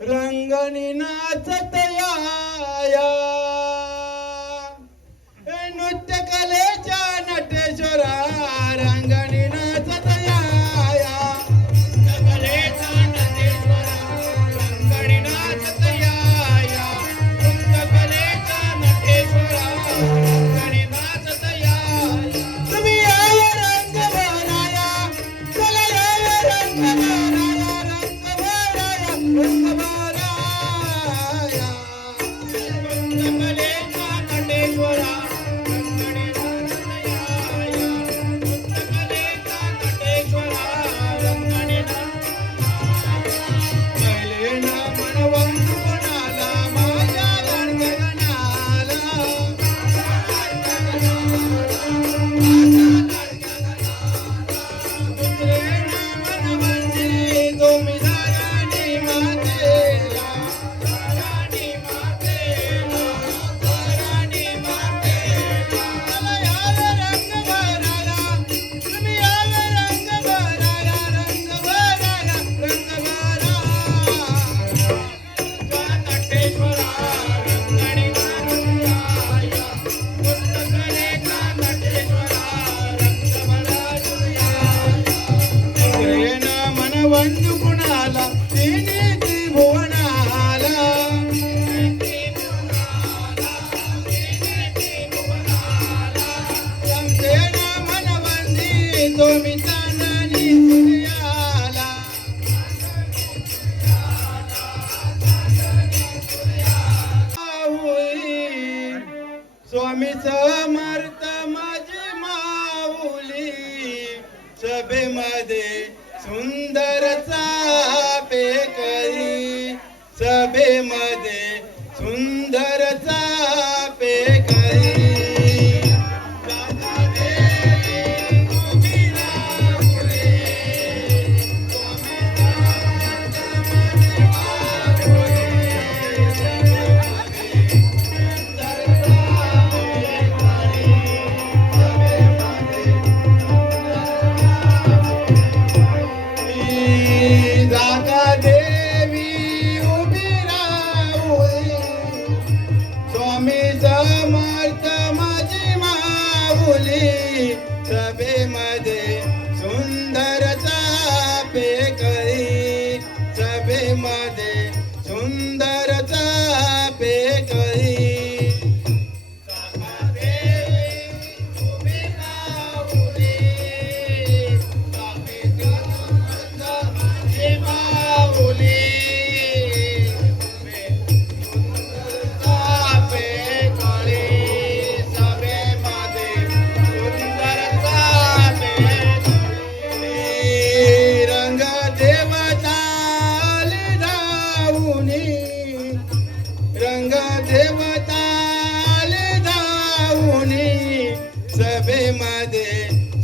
रंगणी नाचत या नृत्य कलेच्या नटेश्वरा रंगणी नाचत या कलेचा नटेश्वरा रंगणी नाचत या नृत्य कलेचा नटेश्वरा रंगणी नाचत या तुम्ही या रंग भराया चला या रंग भराया रंग भराया वंदू कुणाला तिने भुवनाला संपेन मनवंदी तुम्ही चांदणी सूर्याला स्वामी समर्थ माझी माऊली सभेमध्ये सुंदर चापे करी सभेमध्ये सुंदर चापे करी समर्थ माझी माऊली सभेमध्ये सुंदर चापे करी सभेमध्ये सुंदर चापे करी रंग देवताले धावूनी सभेमध्ये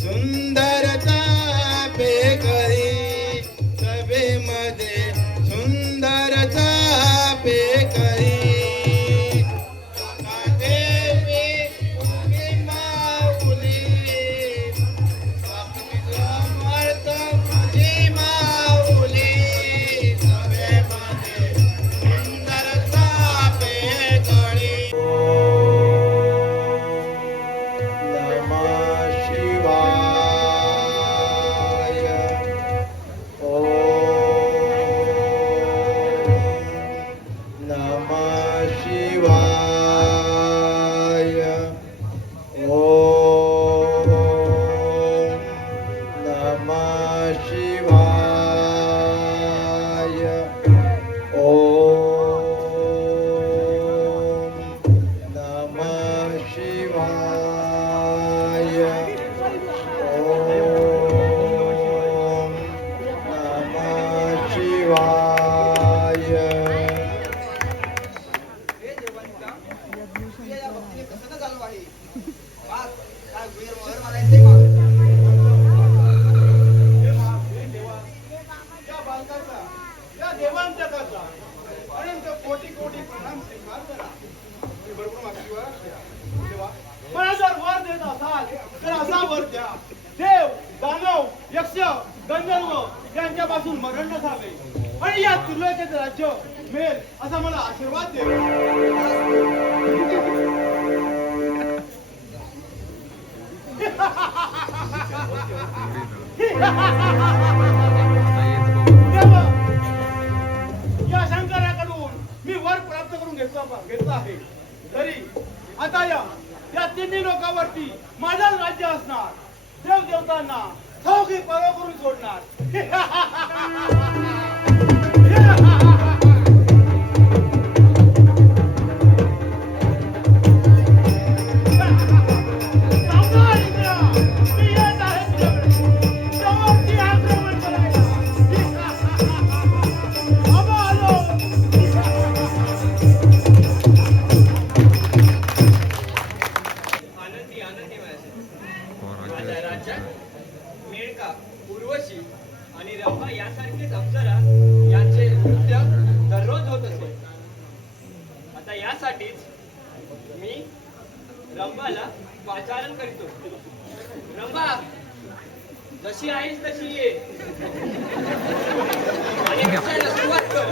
सुंदर चापे करी सभेमध्ये सुंदर चापे करी Sorry. तुम्हाला अनंत कोटी कोटी प्रणाम स्वीकार करा. मी भरपूर मागची वर देवा, मला जर वर देत असाल तर असा वर द्या, देव दानव यक्ष गंधर्व यांच्यापासून मरण नसावे आणि या त्रिलोक्याचे राज्य मिळेल असा मला आशीर्वाद देव. या शंकराकडून मी वर प्राप्त करून घेतला आहे. तरी आता या तिन्ही लोकांवरती माझं राज्य असणार. देव देवतांना ठाऊकी परवा करून सोडणार. मेळका उर्वशी आणि रंभा यासारखेच अप्सरा यांचे नृत्य दररोज होत असे. आता यासाठीच मी रंभाला पाचारण करीतो. रंभा, जशी आहेस तशी ये आणि नृत्याला सुरुवात कर.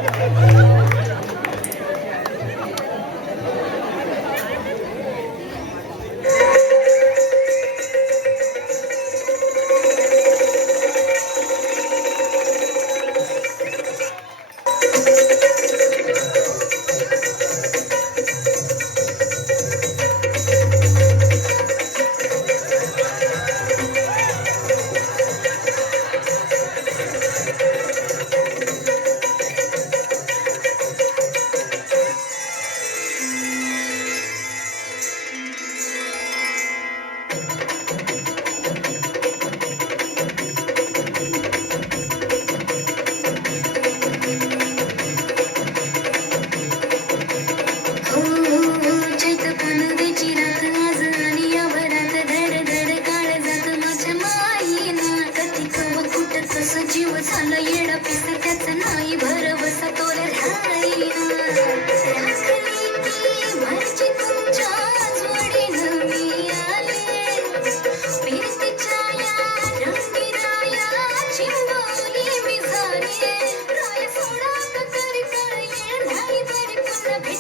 अभंगाची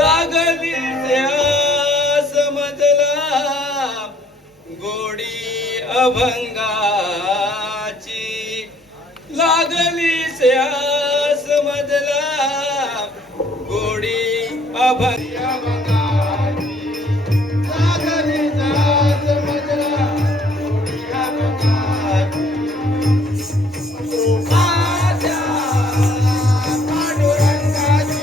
लागली स्यास मधला गोडी अभंगाची लागली स्यास मधला गोडी अभंगाची माझ्या पांडुरंगाची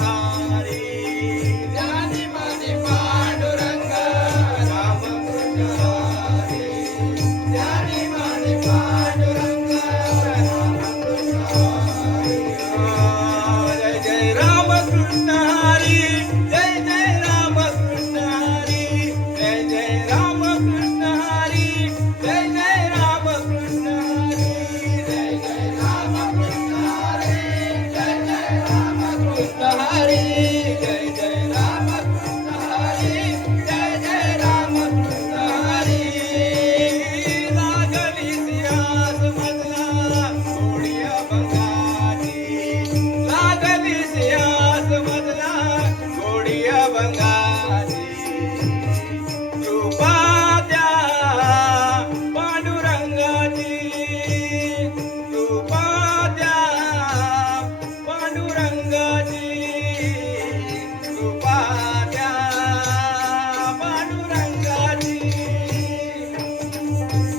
हरी ज्ञानी माझे पांडुरंग रामकृष्ण हरी ज्ञानी माझे पांडुरंग रामकृष्ण हरी जय जय रामकृष्ण हरी जय जय रामकृष्ण हरी जय जय रामकृष्ण हरी जय जय रामकृष्ण हरी जय जय रामकृष्ण हरी जय जय रामकृष्ण हरी जय जय रामकृष्ण हरी जय जय रामकृष्ण हरी लागली सियास मधला गोडिया बंगाली लागली सियास मधला गोडिया बंगाली कृपा द्या पांडुरंगाची कृपा द्या पांडुरंगाची कृपा द्या पांडुरंगाची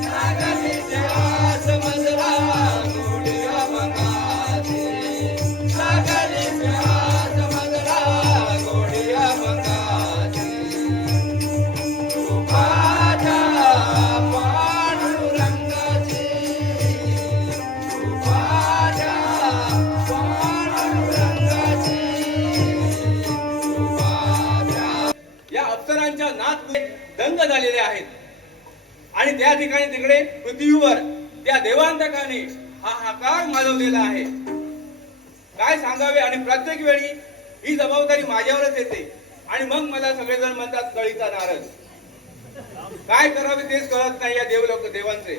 लागली श्वास मधला गोडिया बंगाली लागली श्वास मधला गोडिया बंगाली कृपा द्या पांडुरंगाची कृपा द्या पांडुरंगाची कृपा द्या. या अप्सरांच्या नात दंग झालेले आहेत आणि त्या ठिकाणी तिकडे पृथ्वीवर त्या देवांतकाने हाहाकार माजवलेला आहे. काय सांगावे आणि प्रत्येक वेळी ही जबाबदारी माझ्यावरच येते आणि मग मला सगळेजण म्हणतात कळीचा नारद. काय करावे तेच कळत नाही या देवांचे.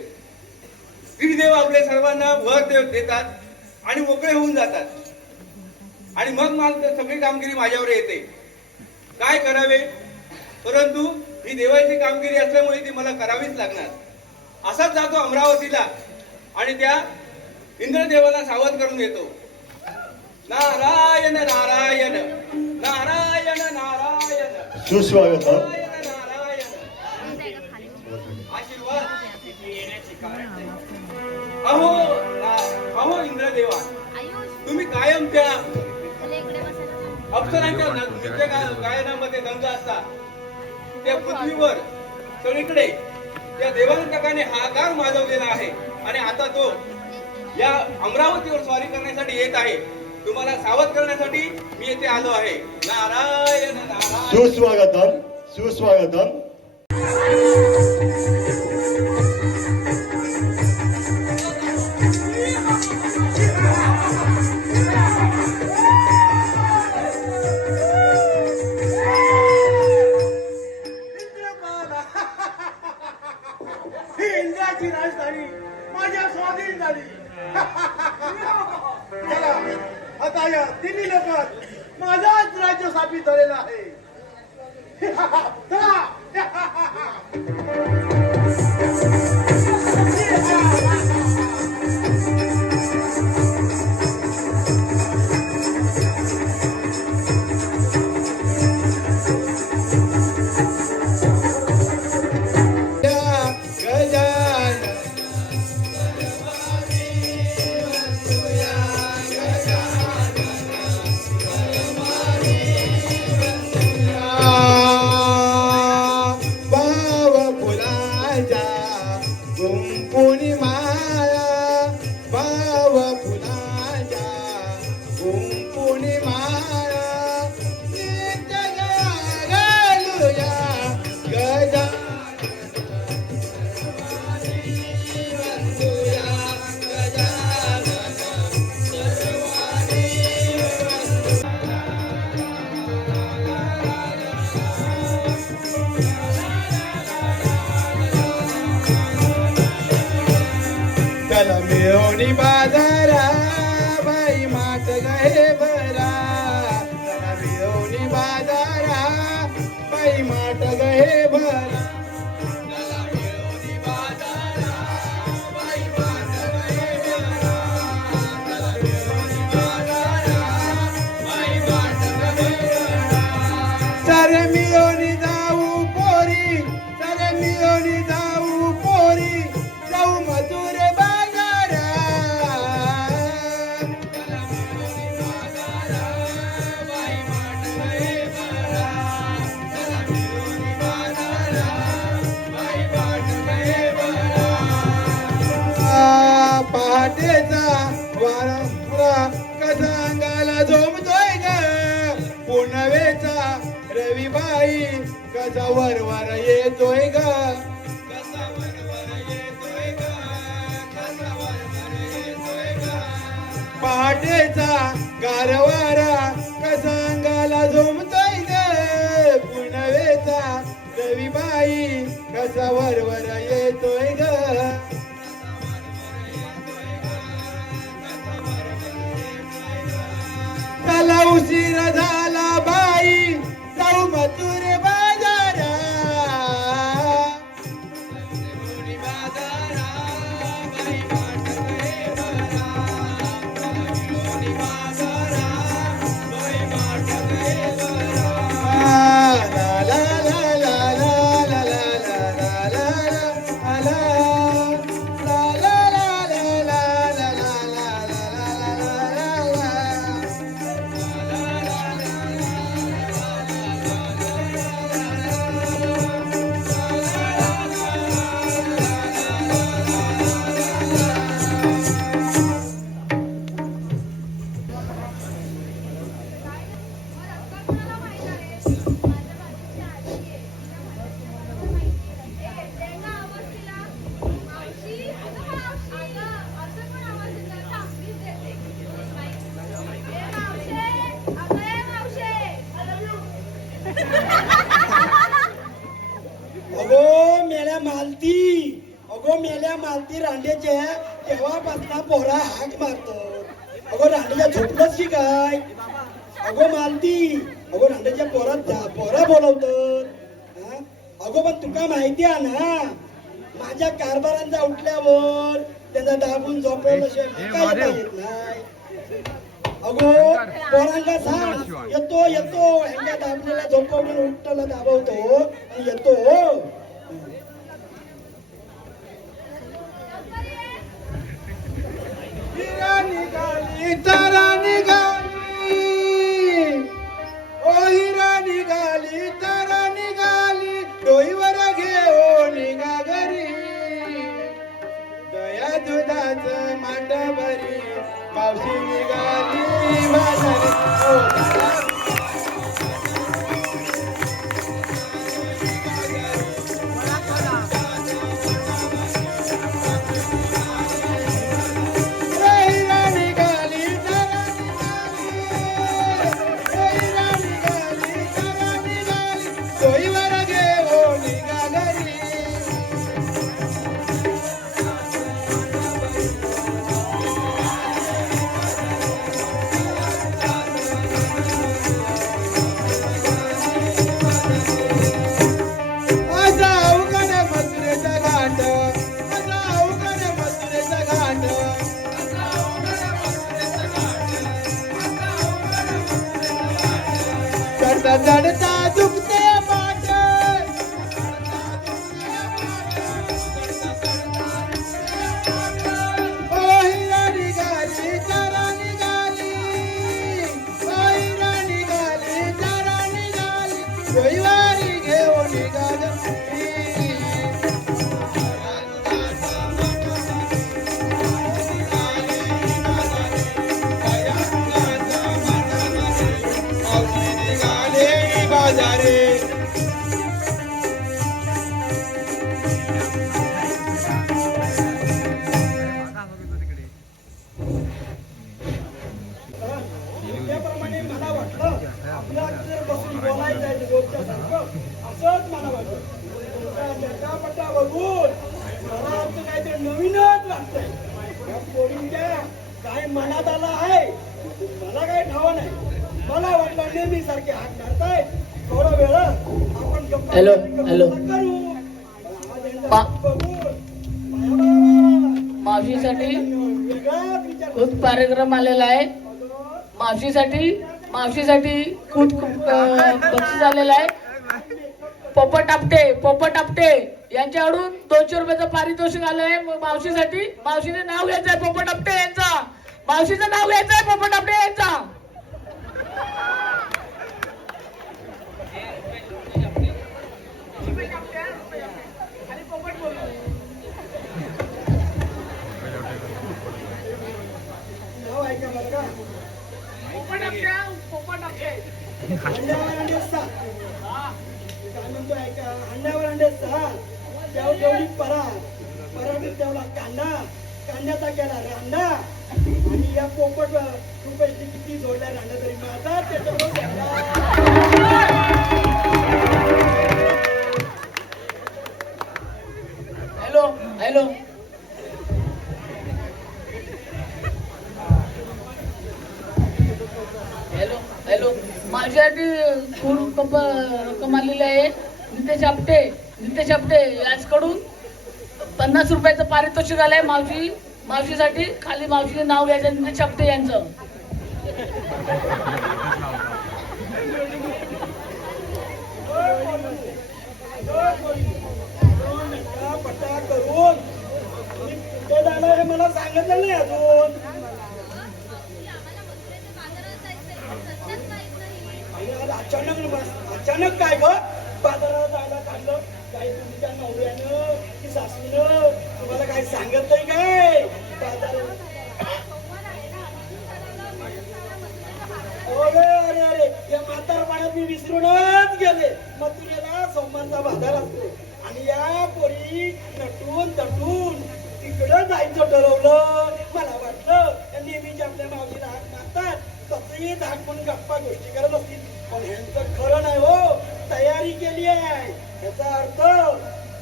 त्रिदेव आपले सर्वांना वर देतात आणि मोकळे होऊन जातात आणि मग मला सगळी कामगिरी माझ्यावर येते. काय करावे, परंतु ही देवाची कामगिरी असल्यामुळे ती मला करावीच लागणार. असाच जातो अमरावतीला आणि त्या इंद्रदेवाला सावध करून येतो. नारायण नारायण नारायण नारायण सुस्वागतम. नारायण नारायण आशीर्वाद येण्याचे कारण अहो अहो इंद्रदेवा, तुम्ही कायम त्या अप्सरांच्या नृत्य गायनामध्ये दंग असता. त्या पृथ्वीवर सगळीकडे त्या देवांतकाने हाहाकार माजवलेला आहे आणि आता तो या अमरावतीवर स्वारी करण्यासाठी येत आहे. तुम्हाला सावध करण्यासाठी मी येथे आलो आहे. नारायण नारायण. सुस्वागतम. सुस्वागतम. ही इंद्राची राजधानी माझ्या स्वाधीन झाली. चला, आता या तिन्ही लोकात माझाच राज्य स्थापित झालेला आहे. चला. कुंकुनी माया भाव फुलाच्या कुंकुनी माया नित्य घालूया गजा त्याला मिळवणी बाजारा बाई माट गहे भरा. त्याला मिळवणी बाजारा बाई माट गहे भरा. त्याला मिळवणी बाजारा बाई माट गहे भरा. त्याला मिळवणी बाजारा बाई माट गहे भरा. सारे मिळवणी जाऊ पोरी, सारे मिळवणी जाऊ पोरी, जाऊ मजूर बाजारा. पुनवेचा रविबाई कसा वरवर येतोय ग कसा वरवर येतोय ग कसा वरवर येतोय ग पहाटेचा गारवारा कसा अंगाला झोमतोय ग पुनवेचा रविबाई कसा वरवर येतोय ग चला उशीर झाला बाई जाऊ मथुर बाजारा अगो मेल्या मालती रांडेच्या तेव्हापासून पोरा हाक मारतो अगो रांडेच्या झोपलंच की काय अगो मालती अगो रांडेच्या पोरा बोलवतो अगो पण तुका माहिती आहे ना माझ्या कारभारांचा उठल्यावर त्यांना दाबून झोपवलं येत नाही अगो पोरांका सांग येतो ह्यांच्या दाबलेला झोपवून उठला दाबवतो आणि येतो निघाली तारा निघाली ओ हिरा निघाली तारा निघाली डोईवर घेऊन निघा घरी दया दुधाच मांड भरी मावशी निघाली बाजारी चढता दुखते पाट ओ हिरा निघाली तारा निघाली ओ हिरा निघाली तारा निघाली रविवारी घेऊन निघाली बाजारे त्याप्रमाणे मला वाटलं आपल्या बसून बोलायचं आहे रोजच्या सारखं असंच मला वाटलं पट्टा बघून मला आमचं काहीतरी नवीनच वाटतंय या पोरींच्या काय मनात आलं आहे मला काही ठाव नाही मला वाटलं नेहमी सारखे हात मारताय थोडा वेळ आपण हॅलो करू मावशीसाठी खूप कार्यक्रम आलेला आहे मावशीसाठी खूप बक्षीस आलेला आहे पोपट आपटे यांच्याकडून 200 रुपयाचं पारितोषिक आलं आहे मावशीसाठी मावशीने नाव घ्यायचंय पोपट आपटे यांचा मावशीचं नाव घ्यायचंय पोपट आपटे यांचा अंड्यावर अंडे 6. काय म्हणतो ऐका, अंड्यावर अंडे 6. त्यावर जेवढी पराठीत तेवढा कांद्याचा केला रांडा, आणि या पोपट रुपयाची किती जोडल्या रांडा तरी माझा त्याच्यावर हॅलो हॅलो हॅलो हॅलो माझ्यासाठी खूप रक्कम आलेली आहे. नितेश आपटे याचकडून 50 रुपयाचं पारितोषिक आलंय. मावशीसाठी खाली मावशीचे नाव घ्यायचं, नितेश आपटे यांचं. पट्टा करून कुठे जाणार हे मला सांगितलं नाही अजून. आणि आज अचानक काय ग बाजारात जायला काढलं काय? तुमच्या नवऱ्यानं की सासूनं तुम्हाला काय सांगत नाही काय बाजारात? अरे या म्हातारपणात मी विसरूनच गेले. मथुरेला सोमवारचा बाजार असतो आणि या पोरी नटून तटून तिकडं जायचं ठरवलं. मला वाटलं या नेहमीच्या आपल्या मावशीला हाक मारतात तसंही धाक म्हणून गप्पा गोष्टी करत असतील, पण ह्यांचं खरं नाही हो. तयारी केली आहे याचा अर्थ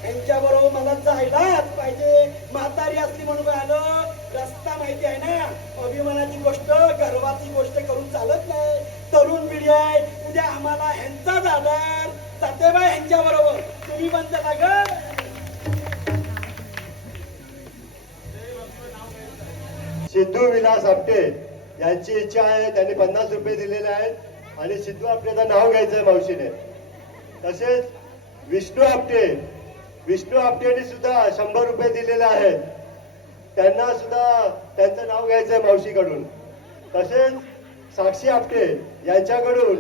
यांच्या बरोबर मला जायलाच पाहिजे. म्हातारी असली म्हणून आलं. रस्ता माहिती आहे ना, अभिमानाची गोष्ट गर्वाची गोष्ट करून चालत नाही. तरुण पिढी आहे, उद्या आम्हाला ह्यांचाच आधार. जाते बाय ह्यांच्या बरोबर, तुम्ही पण चला ग. सिद्धू विलास आपटे यांची इच्छा आहे, त्यांनी 50 रुपये दिलेले आहेत आणि सिद्धू आपटेचं नाव घ्यायचंय मावशीने. तसेच विष्णू आपटेने सुद्धा 100 रुपये दिलेले आहेत, त्यांना सुद्धा त्यांचं नाव घ्यायचंय मावशीकडून. तसेच साक्षी आपटे यांच्याकडून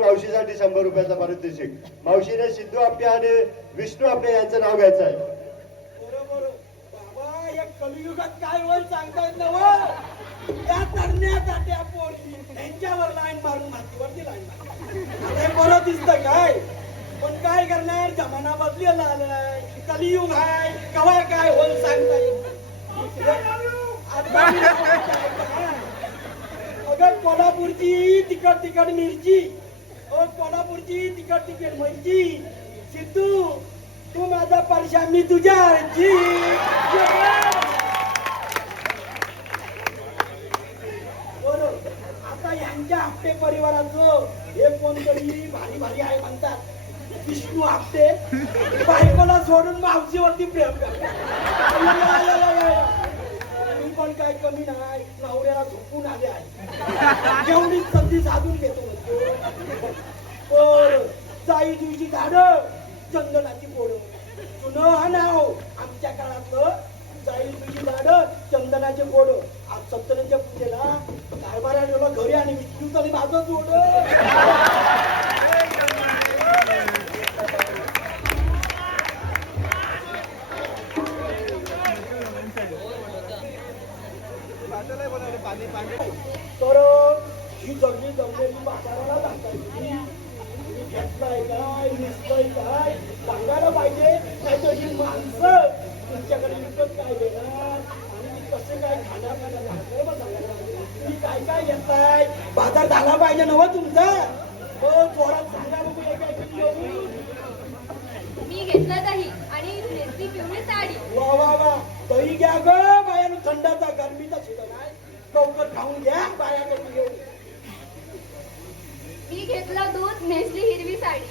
मावशीसाठी 100 रुपयाचा पारितोषिक. मावशीने सिद्धू आपटे आणि विष्णू आपटे यांचं नाव घ्यायचं आहे. बरोबर बाबा, या कलियुगात काय वर सांगतायत ना व. त्या तरण्याच्या पोरी त्यांच्यावर लाईन मारून मातीवरती लाईन मारून हे बरं दिसतं काय? पण काय करणार, जमाना बदलेला आलाय, कलियुग आहे, कवा काय होल सांगता येत. अगं कोल्हापूरची तिखट मिरची, कोल्हापूरची तिखट मिरची. सिद्धू तू माझा परशा, मी तुझ्या आरची. बरोबर. आता यांच्या आपटे परिवाराचं हे कोणतरी भारी आहे म्हणतात. विष्णू आपटे बायकोला सोडून मावशीवरती प्रेम करतात. मी पण काय कमी नाही, नवऱ्याला झोपून आले आहे, जेवढी संधी साधून घेतो म्हणतो. तर जाई जुईची झाडं, चंदनाची पोळं, जुनं हा नाव आमच्या काळातलं. जाई जुईची झाडं, चंदनाचे पोळं. आज सत्यनारायणच्या पूजेला कारभारा गेलो घरी आणि विष्णू तरी माझं जोड. तर ही जमलेली बाजाराला दाखवायची. घेतलाय काय, निसतंय काय सांगायला पाहिजे. नाही तर ही माणसं तुमच्याकडे विकत काय देणार आणि कसं काय खाणार सांगायला पाहिजे. काय येताय, बाजार झाला पाहिजे नव तुमचा. हो जोरात सांगा बघू काय मी घेतलं दही आणि नेसली पिवळी साडी. वा दही घ्या ग बाया, थंडाचा गरमीचा सीझन आहे, लवकर खाऊन घ्या बाया करून घेऊन. मी घेतलं दूध, नेसली हिरवी साडी.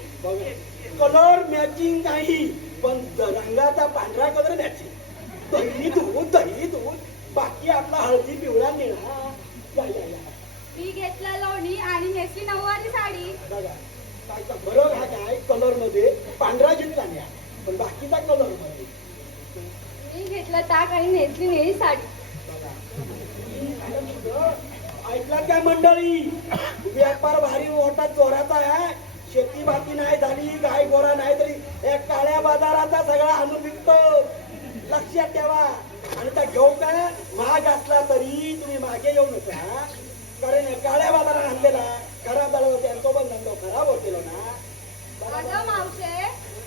कलर मॅचिंग नाही, पण रंगाचा पांढरा कलर मॅचिंग. दही दूध बाकी आपला हळदी पिवळा निळा. मी घेतलं लोणी आणि नेसली नऊवारी साडी. बघा काय फरक हा काय, कलर मध्ये पांढरा घेतला नाही पण बाकीचा कलर मध्ये. मी घेतलं ताक आणि नेसली निळी साडी. ऐकला काय मंडळी, व्यापार भारी मोठा जोराचा आहे. शेती बाकी नाही झाली, गाय गोरा नाही तरी या काळ्या बाजाराचा सगळा आणून विकतो. लक्षात ठेवा. आणि त्या घेऊ का महाग असला तरी तुम्ही मागे येऊ नका, कारण काळ्या बाजारात आणलेला खराब झाला होता त्यांचा पण धंदा खराब होतेलो ना. अगं मावशे,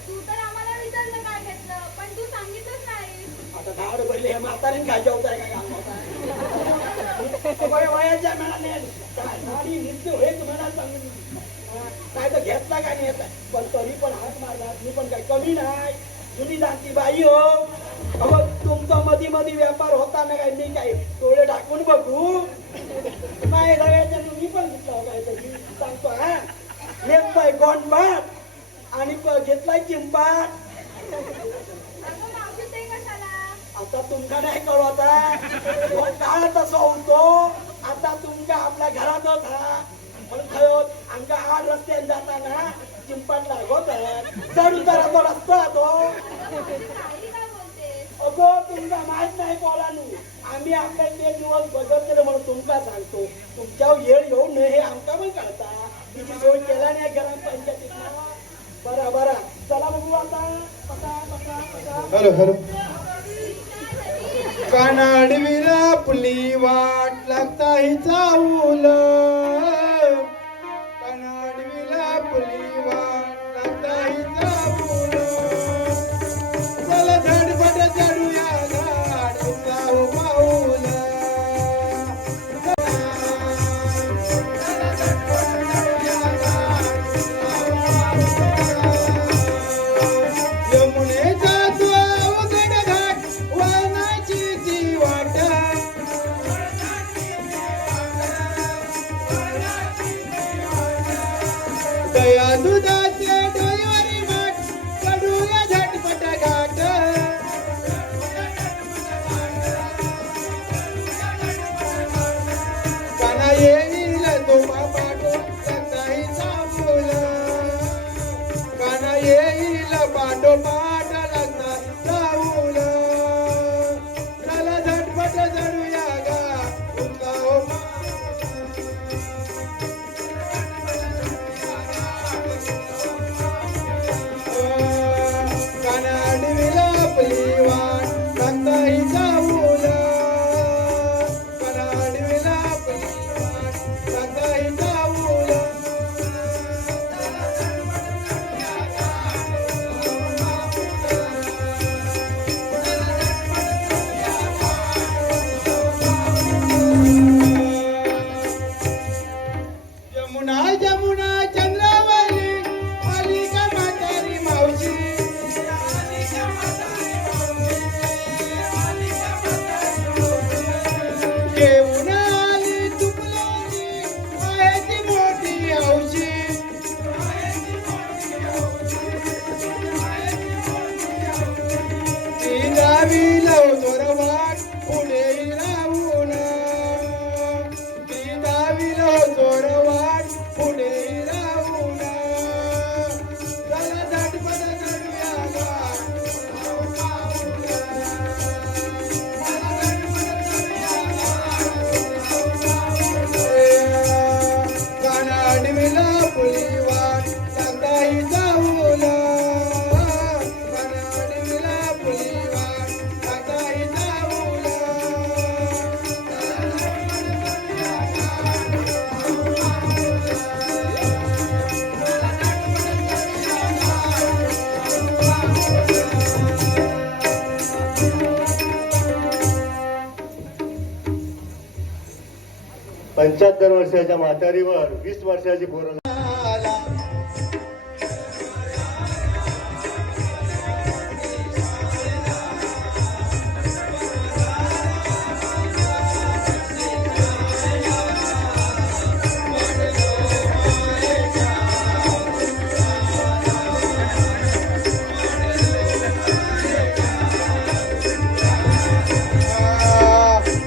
तू तर आम्हाला विचारलं काय घेतलं, पण तू सांगितलंच नाही. आता झाड पडले हे म्हातारीन खायच्या होता काय काम होता वयाच्या मनाने आणि नित्य हेच मला सांगून काय तर घेतला काय नाही पण तरी पण हात मारला मी पण काय कमी नाही. जुनी जाणती बाई हो. अहो तुमचा मधी मधी व्यापार होता ना काय मी काय डोळे टाकून बघू नाही रव्याच्या मी पण घेतला काय तरी सांगतो हा. घेतलाय गोंडपाट आणि घेतलाय चिंपाट. अगं मावशी ते कशाला? आता तुमका नाही कळवता काळ तसं होतो. आता तुमका आपल्या घरातच हा पण खरं आमका आड रस्त्याने जाताना चिंपाट लागत चढ उताराचा रस्ता तो. काही काय बोलते? अगो तुमका माहित नाही बोलानू आम्ही आपले ते दिवस बदललेले म्हणून तुमका सांगतो. तुमच्यावर येळ येऊ नये हे आमका पण कळता. तिची सोय केला नाही ग्रामपंचायतीत बरा बरा चला बघू आता पटा पटा पटा. हॅलो हॅलो कानाडवीला आपली वाट लागता ही चावल. कानाडवीला आपली वाट लागता ही चावल. चला झडपट चढूया गाड जाऊ पाऊल. यमुनेचा तो अवघड घाट वळणाची ती वाट. दया दुधाचे डोईवरी माठ चढूया झटपट घाट. काना येईल तो पाटो काही चांबूल. काना येईल पाटो पाट लागता चावूल. चला झटपट चढूया गा उतलाव कानाडवीला आपली वाट लागता ही चावूल. कानाडवीला आपली वाट लागता ही चावूल. यमुना यमुना चंद्रावली आली का म्हातारी मावशी. घेऊन आली तुपलोनी आहे ती मोठी हौशी. ती गावी लावतो वाट पुढे राहून. ती गावी लावतो वाट पुढे राहून. चला झटपट चढूया गाड. कानाडवीला पुली वाट लागता ही चावूल. कानाडवीला पुली वाट लागता ही चावूल. पंच्याहत्तर वर्षाच्या म्हातारीवर 20 वर्षाची पोरं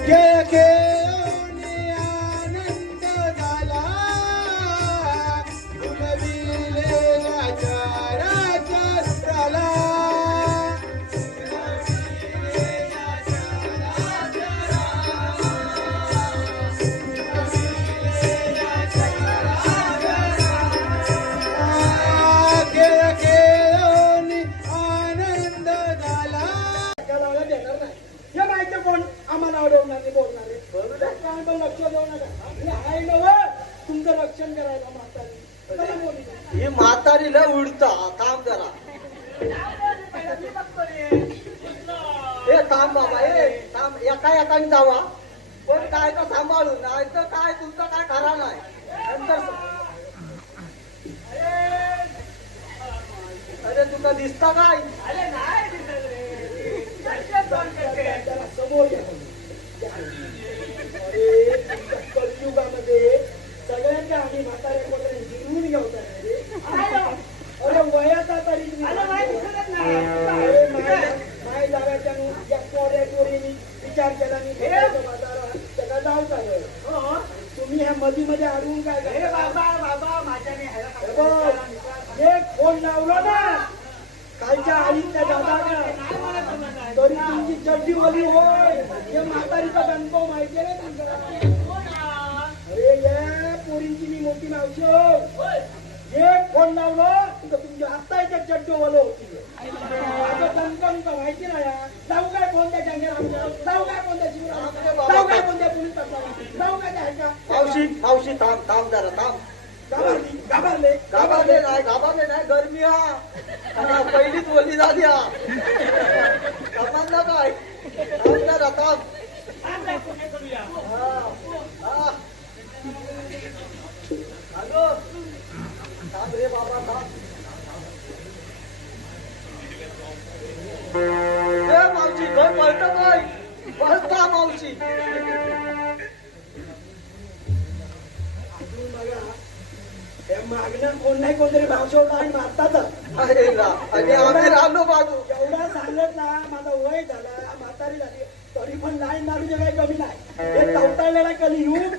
खेळ खेळून आनंद झाला. उमविलेल्या चराचराला. खेळ खेळून आनंद झाला. करायला देणार नाही. हे माहिती कोण आम्हाला अडवणारे बोलणारे काय पण लक्ष देऊ नका. हे आहे नव तुमचं मुलीचं रक्षण करायला म्हातारी चला बोली. ही म्हातारी लय उडता थांब जरा ए थांब बाबा ए थांब एका एकाने जावा पण काय तर सांभाळून नाही तर काय तुमचं काय खरा नाही नंतर अरे तुका दिसता काय त्याला समोर घ्या. अरे तुमच्या कलियुगामध्ये सगळ्यांच्या आम्ही म्हाताऱ्या कोणाला गिरवून घेऊता अरे वयाचा तरी माय जाव्याच्या या पोऱ्या चोरीनी विचार केला मी बाजारात सगळं जाऊ चालू तुम्ही ह्या मध्ये मध्ये अडवून काय बाबा माझ्याने एक फोन लावलो ना कालच्या आईच्या दादा तरी तुमची चड्डी बोली होय हे म्हातारीचा गणपो माहिती आहे तुमचा अरे या पोरींची मी मोठी मावशी होय एक फोन लावलो तर तुमच्या आत्ताच्या चड्डी बोल होती आता तुमका माहिती नाही जाऊ काय कोणत्या जंगलात जाऊ काय कोणत्या शिबिरात जाऊ काय कोणत्या पोलीस तत्वावर जाऊ काय त्या ह्याच्या मावशी मावशी थांब थांब जरा थांब घाबरले घाबरले नाही गरमी हा पहिलीच ओली झाली हा समजलं काय थांब जरा थांब हॅलो थांब रे बाबा थांब मावशी घर पळतं काय पळता मावशी मागण्या कोण नाही कोणतरी भावशेवटा आणि मारताच अरे आणि आम्ही राहिलो बाजू एवढा सांगत ना माझा वय झाला म्हातारी झाली तरी पण नाही मारूचे काही कमी नाही हे चवताळलेला कलियुग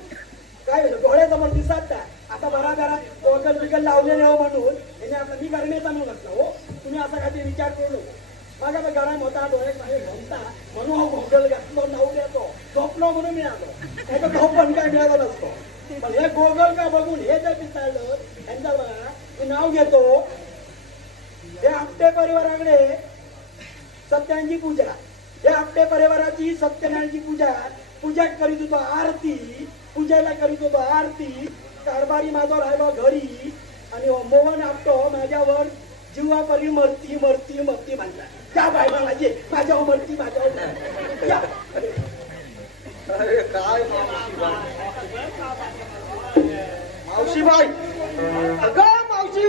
काय डोळ्यासमोर दिसत नाही आता बरा घरात टोकल बिकल लावलेले हो म्हणून याने आता मी करण्याचा म्हणून असला हो तुम्ही असा काहीतरी विचार करू नको माझा गरम होता डोळ्यात माझे घोमता म्हणून हो घोगल घातलो नाऊ देतो झोपलो म्हणून मिळालो नाही तर झोप पण काय मिळाला नसतो पण हे गोगल का बघून हे जर पिसाळलं यांचा बघा मी नाव घेतो हे आपटे परिवाराकडे सत्यांची पूजा या आपटे परिवाराची सत्यनारायणची पूजा करीत होतो आरती पूजेला करीत होतो आरती कारभारी माझा राहिलो घरी आणि मोहन आपटो माझ्यावर जीवापरी मरती म्हणतात त्या बायला माझ्यावर मरती माझ्यावर अरे काय मावशीबाई अगं मावशी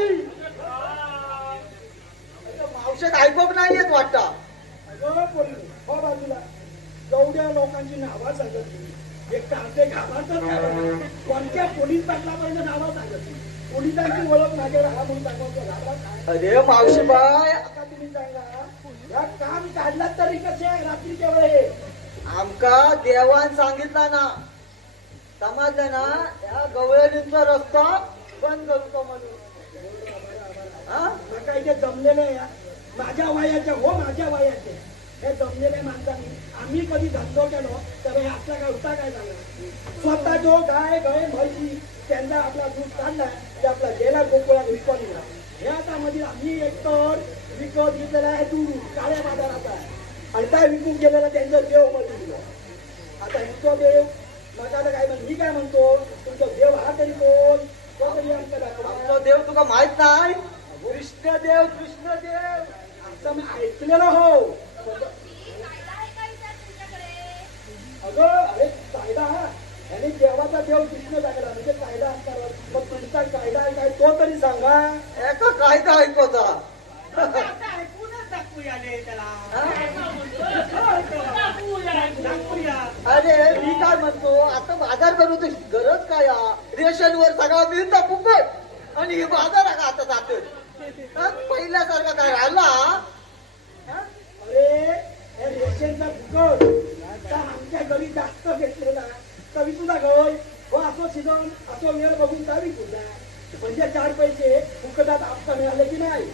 मावशीत ऐकूक नाही येत वाटतं हो बाजूला एवढ्या लोकांची नावं सांगत एक कारते घाबरतात कोणत्या पोलीस पाटलापर्यंत नावं सांगत पोलिसांची ओळख माझ्यावर हा म्हणून दाखवतो घाबरत अरे मावशीबाई आता तुम्ही सांगा या काम काढला तरी कसे रात्रीच्या वेळे आमका देवान सांगितलं ना समजलं ना या गवळणीचा रस्ता बंद करतो म्हणून काही जे जमलेले माझ्या वयाचे हे जमलेल्या माणसांनी आम्ही कधी धंदो केलो तर हे आपला काय उठा काय झाला स्वतः जो गाय म्हशी त्यांचा आपला दूध काढला ते आपला गेला गोकुळात विकत दिला हे आता मध्ये आम्ही एकतर विकत घेतलेला आहे दूध काळ्या बाजारात आहे आणि त्या विकून गेलेला त्यांचा देव मध्ये दिलो आता हिंदू देव मग आता काय मी काय म्हणतो तुमचा देव हा तरी कोण तो तरी आमचा देव तुका माहित नाही कृष्णदेव असं मी ऐकलेलं हो अगं अरे कायदा हा आणि देवाचा देव कृष्ण लागला म्हणजे कायदा असणार मग तुमचा कायदा आहे काय तो तरी सांगा एका कायदा ऐकवता अरे मी काय म्हणतो आता बाजार करू तुझी गरज काय रेशनवर सगळा मिळता फुकट आणि हे बाजार का आता जात पहिल्यासारखा काय राहिला अरे रेशनचा फुकट आता आमच्या घरी जास्त घेतलेला तरी सुद्धा गय हो असो सीझन असो वेळ बघून तरी सुद्धा म्हणजे 4 पैसे फुकटात आपका मिळाले की नाही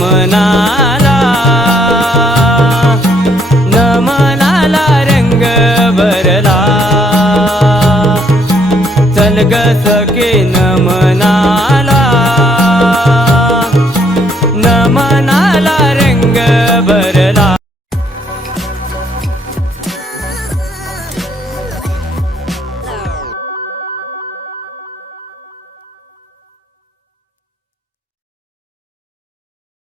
मनाला